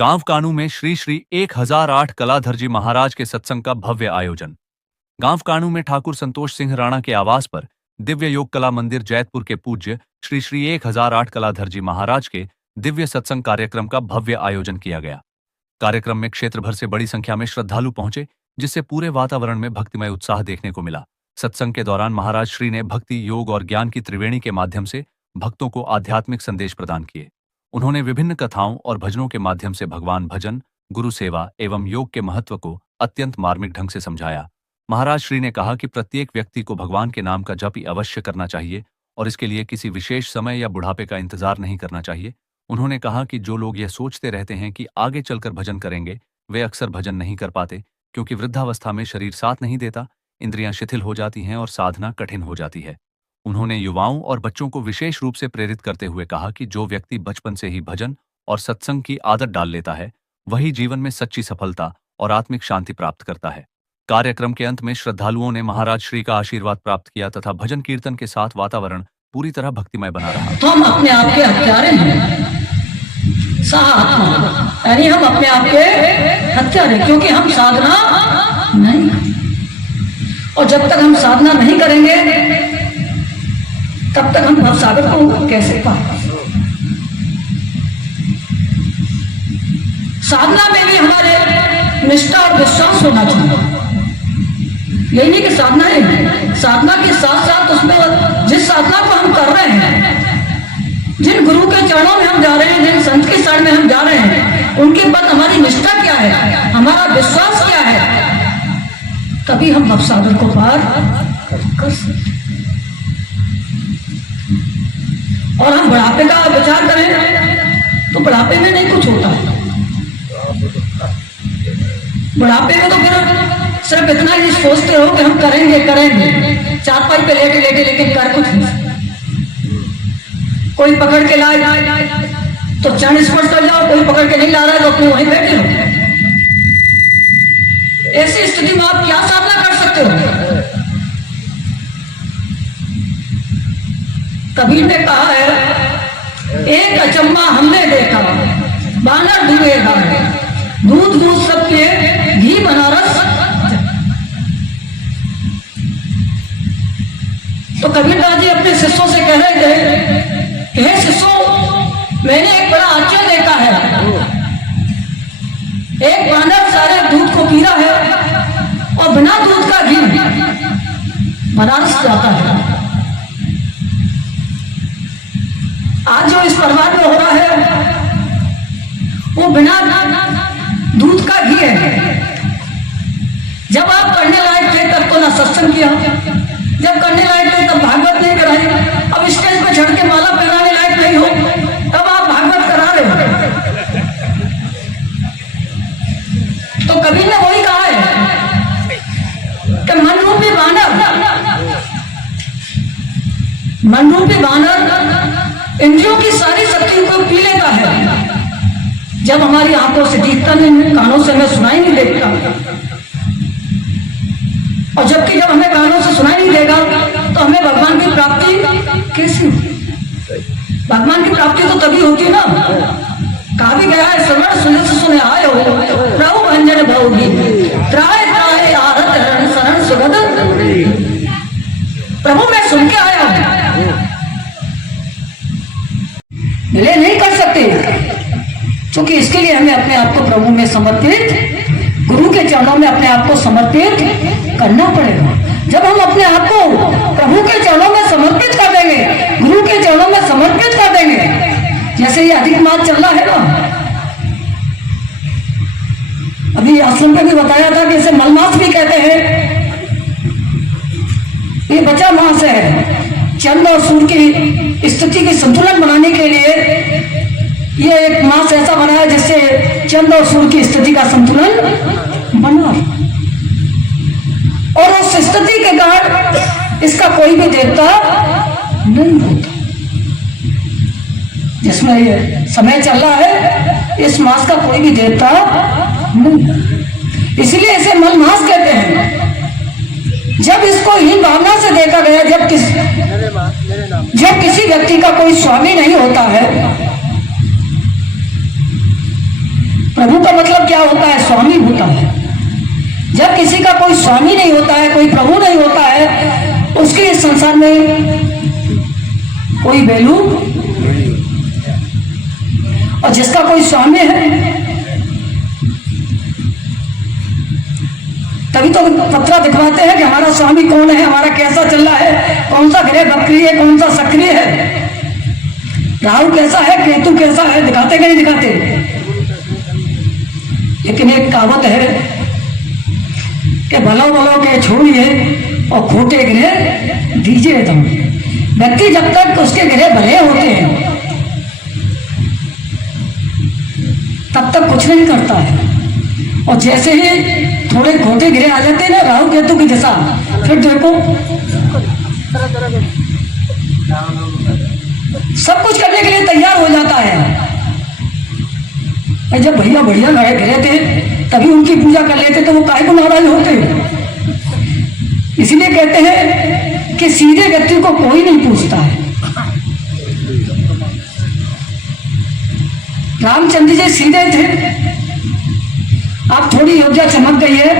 गांव कानू में श्री श्री 1008 कलाधर जी महाराज के सत्संग का भव्य आयोजन। गांव कानू में ठाकुर संतोष सिंह राणा के आवास पर दिव्य योग कला मंदिर जैतपुर के पूज्य श्री श्री 1008 कलाधर जी महाराज के दिव्य सत्संग कार्यक्रम का भव्य आयोजन किया गया। कार्यक्रम में क्षेत्र भर से बड़ी संख्या में श्रद्धालु पहुंचे, जिससे पूरे वातावरण में भक्तिमय उत्साह देखने को मिला। सत्संग के दौरान महाराज श्री ने भक्ति, योग और ज्ञान की त्रिवेणी के माध्यम से भक्तों को आध्यात्मिक संदेश प्रदान किए। उन्होंने विभिन्न कथाओं और भजनों के माध्यम से भगवान भजन, गुरु सेवा एवं योग के महत्व को अत्यंत मार्मिक ढंग से समझाया। महाराज श्री ने कहा कि प्रत्येक व्यक्ति को भगवान के नाम का जप अवश्य करना चाहिए और इसके लिए किसी विशेष समय या बुढ़ापे का इंतजार नहीं करना चाहिए। उन्होंने कहा कि जो लोग यह सोचते रहते हैं कि आगे चलकर भजन करेंगे, वे अक्सर भजन नहीं कर पाते, क्योंकि वृद्धावस्था में शरीर साथ नहीं देता, इंद्रियां शिथिल हो जाती हैं और साधना कठिन हो जाती है। उन्होंने युवाओं और बच्चों को विशेष रूप से प्रेरित करते हुए कहा कि जो व्यक्ति बचपन से ही भजन और सत्संग की आदत डाल लेता है, वही जीवन में सच्ची सफलता और आत्मिक शांति प्राप्त करता है। कार्यक्रम के अंत में श्रद्धालुओं ने महाराज श्री का आशीर्वाद प्राप्त किया तथा भजन कीर्तन के साथ वातावरण पूरी तरह भक्तिमय बना रहा। तो हम अपने आप के हत्यारे हैं, यानी हम अपने आप के हत्यारे, क्योंकि हम साधना नहीं, और जब तक हम साधना नहीं करेंगे तब तक हम भवसागर को कैसे पाएंगे। साधना में भी हमारे निष्ठा और विश्वास होना चाहिए। यही नहीं कि साधना है, साधना के साथ साथ उसमें जिस साधना को हम कर रहे हैं, जिन गुरु के चरणों में हम जा रहे हैं, जिन संत के शरण में हम जा रहे हैं, उनके बाद हमारी निष्ठा क्या है, हमारा विश्वास क्या है, तभी हम भवसागर को पार कर सकते। और हम बुढ़ापे का विचार करें तो बुढ़ापे में नहीं कुछ होता है। बुढ़ापे में तो फिर सिर्फ इतना ही सोचते हो कि हम करेंगे, चारपाई पे लेटे लेकिन कर कुछ नहीं। कोई पकड़ के लाए तो चरण स्पर्श कर जाओ, कोई पकड़ के नहीं ला रहा है तो अपने वहीं बैठे हो। ऐसी स्थिति में आप क्या साधना कर सकते हो। कबीर ने कहा है, एक अचम्मा हमने देखा, बानर धुए गाए, दूध दूध सब पिए, घी बनारस। तो कबीरदास जी अपने शिष्यों से कह रहे थे कि हे शिष्यों, मैंने एक बड़ा आश्चर्य देखा है। एक बानर सारे दूध को पी रहा है और बिना दूध का घी बनारस जाता है। आज जो इस परिवार में हो रहा है वो बिना दूध का घी है। जब आप करने लायक थे तब तो ना सत्संग किया, जब करने लायक थे तब भागवत नहीं कराई, अब स्टेज पे चढ़ के माला पहनाने लायक नहीं हो तब आप भागवत करा रहे हो। तो कबीर ने वही कहा है कि मनरूपी बानर इंद्रियों की सारी शक्ति को पी लेता है। जब हमारी आंखों से दिखता नहीं, कानों से हमें सुनाई नहीं देता, और जबकि जब हमें कानों से सुनाई नहीं देगा तो हमें भगवान की प्राप्ति कैसी होगी। भगवान की प्राप्ति तो तभी होती है ना, कहा भी गया है, श्रवण सुनित सुने आए हो प्रभु भंजन भोगी, त्राय त्राय आरत हरण शरण सुगद। प्रभु मैं सुन के आया हूं, विलय नहीं कर सकते, क्योंकि इसके लिए हमें अपने आप को प्रभु में समर्पित, गुरु के चरणों में अपने आप को समर्पित करना पड़ेगा। जब हम अपने आप को प्रभु के चरणों में समर्पित कर देंगे, गुरु के चरणों में समर्पित कर देंगे, जैसे ये अधिक मास चल रहा है ना, अभी आश्रम में भी बताया था कि इसे मलमास भी कहते हैं। ये बचा मास है। चंद्र और सूर्य की स्थिति की संतुलन बनाने के लिए ये एक मास ऐसा बना है जिससे चंद्र और सूर्य की स्थिति का संतुलन बना, और उस स्थिति के कारण इसका कोई भी देवता नहीं होता। जिसमें ये समय चल रहा है, इस मास का कोई भी देवता नहीं, इसलिए इसे मलमास कहते हैं। जब इसको हीन भावना से देखा गया, जब किसी व्यक्ति का कोई स्वामी नहीं होता है, क्या होता है? स्वामी होता है। जब किसी का कोई स्वामी नहीं होता है, कोई प्रभु नहीं होता है, उसके इस संसार में कोई वैल्यू। और जिसका कोई स्वामी है, तभी तो पत्रा दिखवाते हैं कि हमारा स्वामी कौन है, हमारा कैसा चल रहा है, कौन सा ग्रह बकरी है, कौन सा सक्रिय है, राहु कैसा है, केतु कैसा है, दिखाते कि नहीं दिखाते। लेकिन एक कहावत है कि भलो भलो के छोड़िए और खोटे ग्रह दीजिए तुम। व्यक्ति जब तक उसके ग्रह भले होते हैं तब तक कुछ नहीं करता है, और जैसे ही थोड़े खोटे ग्रह आ जाते हैं ना, राहु केतु की दिशा, फिर देखो सब कुछ करने के लिए तैयार हो जाता है। जब भैया बढ़िया ग्रह थे तभी उनकी पूजा कर लेते, तो वो काहे को नाराज होते। इसीलिए कहते हैं कि सीधे व्यक्ति को कोई नहीं पूछता है। रामचंद्र जी सीधे थे, अब थोड़ी अयोध्या चमक गई है